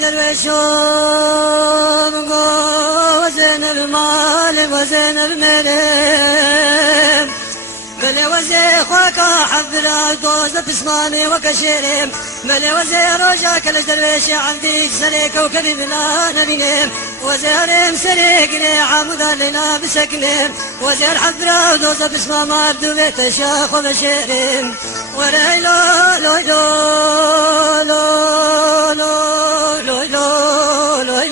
درويشون وزن المال وزن الملم ملي وزي خواكا حفلا دوز بسماني وكشيرم ملي وزي روجاك الدرويش عندي سريك وكذب لا نبينم وزيرم سريك لي عمود لنا بسكنم وزير حفلا دوز بسما مردو بيت شاخ وبشيرم وريلو لو لو لو لو لو لو لو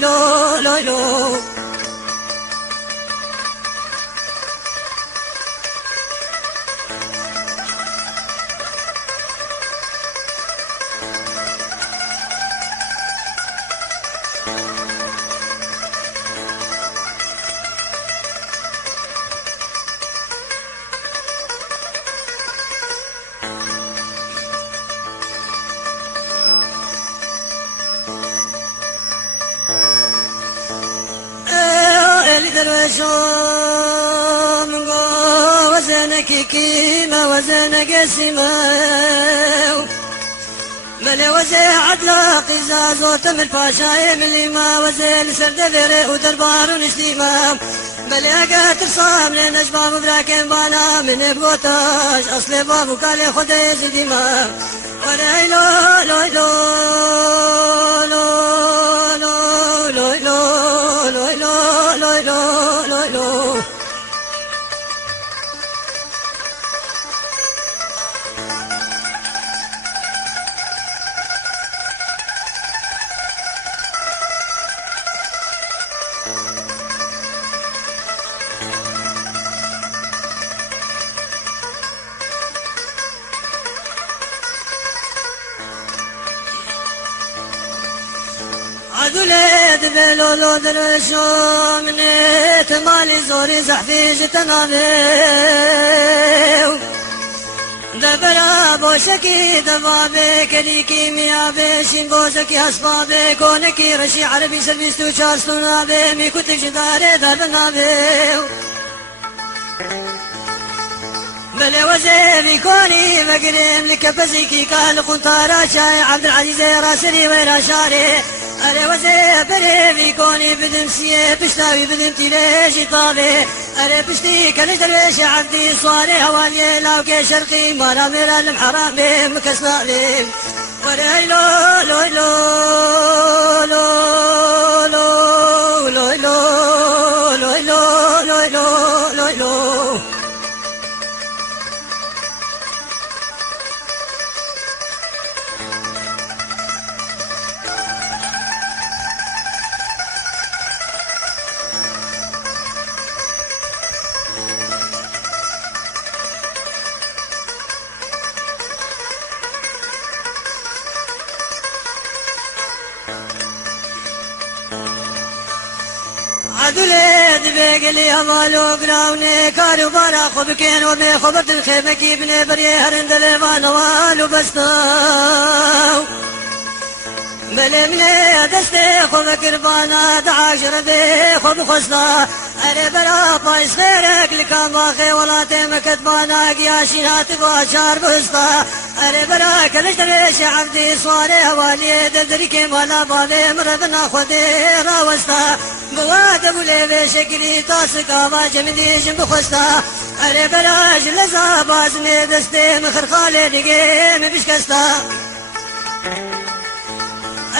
لو لو لو درويشون وزنك كيما وزنك قسمه ملي وزي عدلا قزاز وتمر باشاي ملي ما وزي لسرد بيري ودربار ونشتيما ملي اقاتل صام لين شباب براكين بانا من بوتاش اصلي بابو كالي خدي زديما وري لو لو لو لو لو لو لو لو لو لو لو لو عدولي دبلو لو درشو منيت مالي زوري زحفي جتنامي دبرا بوشكي دبابي كلي كيميا بشين بوشكي أسبابي كونكي رشي عربي سلبيستو شارستو نابي مي كنتك جداري دبنابي بلي وزيري كوني مقرم لك بزيكي كان قنطارا شاي عبد العزيز راسري ويرا شاري أري وزي بلي في كوني بدم سيه بشتاوي بدم تليشي طابي أري بشتي كنش درويش عبدي صواري هوالي لاوكي شرقي مالا ميرا المحرامي مكسنالي وري لو لو لو لو لو لو لو لو لو لو لو لو عدولي دبيقلي أمالو قلاوني كارو بارا خبكين وبي خبرت الخيمة كيبني بري هرند ليفان والو بستاو ملمني دستي خب كربانا دعاشر بي خب خستا أري برا بايس غيرك لكاماخي ولاتي مكتبانا قياشينات باشار بستا أري برا كلش دريش عبدي صواري هوالي دردريكي مالا بابي مربنا خودي راوستا بواد ابو ليبي شكلي تاسكا باجمدي جنب خستا أري برا جلزا بازني دستي مخر خالي لقيم بشكستا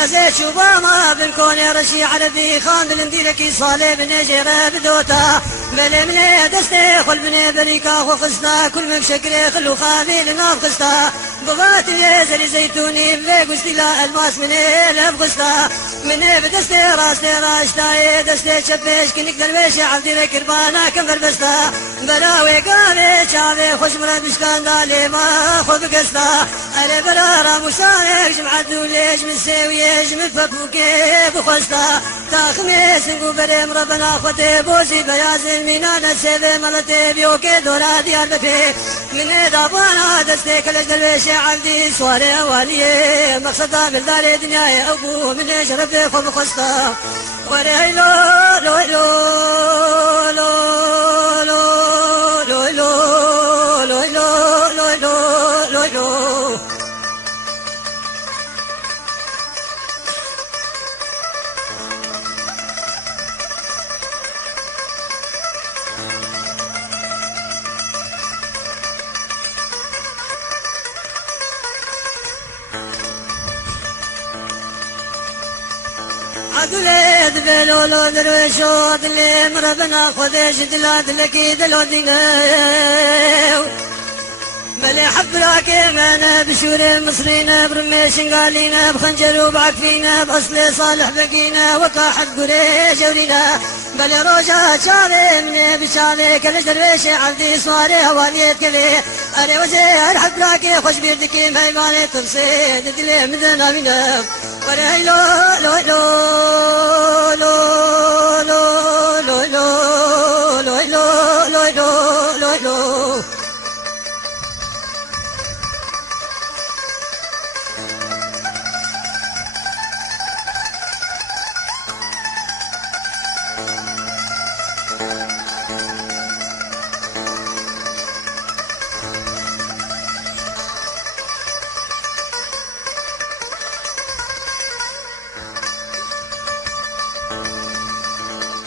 أزيد شوباما بالكون رشي عربي خان بالنديركي صالي بنجيرة بدوتا ملي دستي خل بني بريكا وخستا كل من بشكري خلو خابي لناف خستا بغات يزري زيتوني بيق وستلا الماس مني لبغستا مني بدستي راستي راشتاي دستي شبيش كنك درويش عبدي بكربانا كم بربستا براوي قامي شابي خوش مرد مشكان دالي ما خذ قستا أري برارا مسانك جمعة دوليش من سويش من فكو كيف وخستا تاخميس نقو بريم ربنا خوتي بوزي بياز المينانا سيبي ملتي بيوكي دورا ديار بفي من دابانا دستي كلش درويش عبدي صواري والي مقصدا بالدار دنياي أبو من شرفي خب خستا وري لو لو لو لو لو لو لو لو لو لو لو عدلت بلولو درويشو دلي مربنا خدش دلات لكي دلو ديناو بلي حب راكينا بشور مصرينا برميش قالينا بخنجر وبعكفينا بأصل صالح بقينا وكاحد قريش ورينا بلي روجا شاري مني بشاري كل درويش عبدي صاري هوانيت كلي أري وزير حب راكي خوش بيردكي مهيماني ترصيد دلي مدنا بينا وري لو لو لو لو لو لو لو لو لو لو لو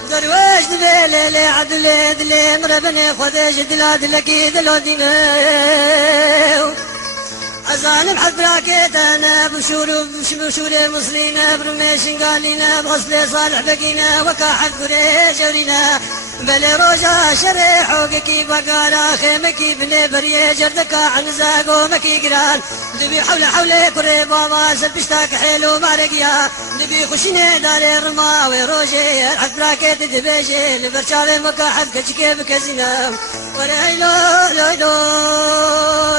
درويش دليل عدل دلي مربني خدش دلاد لكي دلو ديناو أزالم حد براكيت أنا بشور مصرينا برميش قالينا بغسل صالح بقينا وكاحد قريش ورينا بلي روجا شريح وكي بقالا خيمكي بني بريه جردكا عن زاقو مكي قران دبي حولي كري بابا سلبشتاك حيلو مارقيا دبي خشيني داري رماوي روجي حد براكيت دبيجي لبرشالي مكاحد كجكي بكزينا ورهي لو لو لو